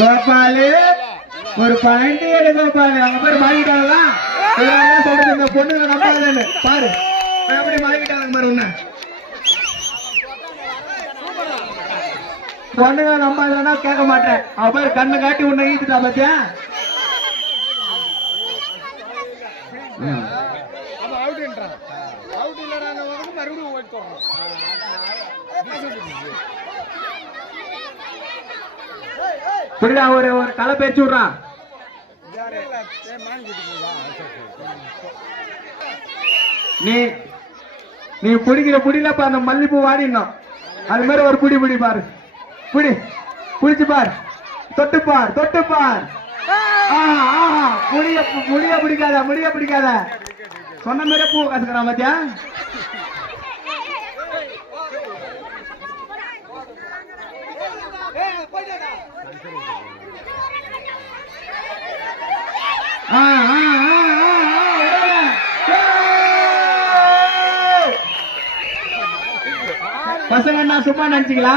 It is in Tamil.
கோபாலு ஒரு பாயிண்ட் எடு கோபாலு. அவங்க பேர் மாறிட்டாங்களா சொல்றது இந்த பொண்ணுங்க நம்பாதுன்னு பாரு எப்படி மாறிட்டாங்க பாரு. ஒண்ணு பொண்ணுங்க நம்பாதுன்னா கேட்க மாட்டேன். அவ பேர் கண்ணு காட்டி உன்னை ஈத்துட்டா பாத்தியா. புரியுதா? ஒரு ஒரு களை பேச்சு விடுறான். நீ நீ பிடிக்கிற புடியிலப்ப அந்த மல்லிப்பூ வாடினோம். அது மாதிரி ஒரு புடி புடி பாரு. புடி புடிச்சு பார். தொட்டுப்பார் தொட்டுப்பார். முடிய முடிய பிடிக்காத முடிய பிடிக்காத சொன்ன மாதிரி பூ கத்துக்கிறான் பாத்தியா. பசங்க என்ன சும்மா நினைச்சீங்களா?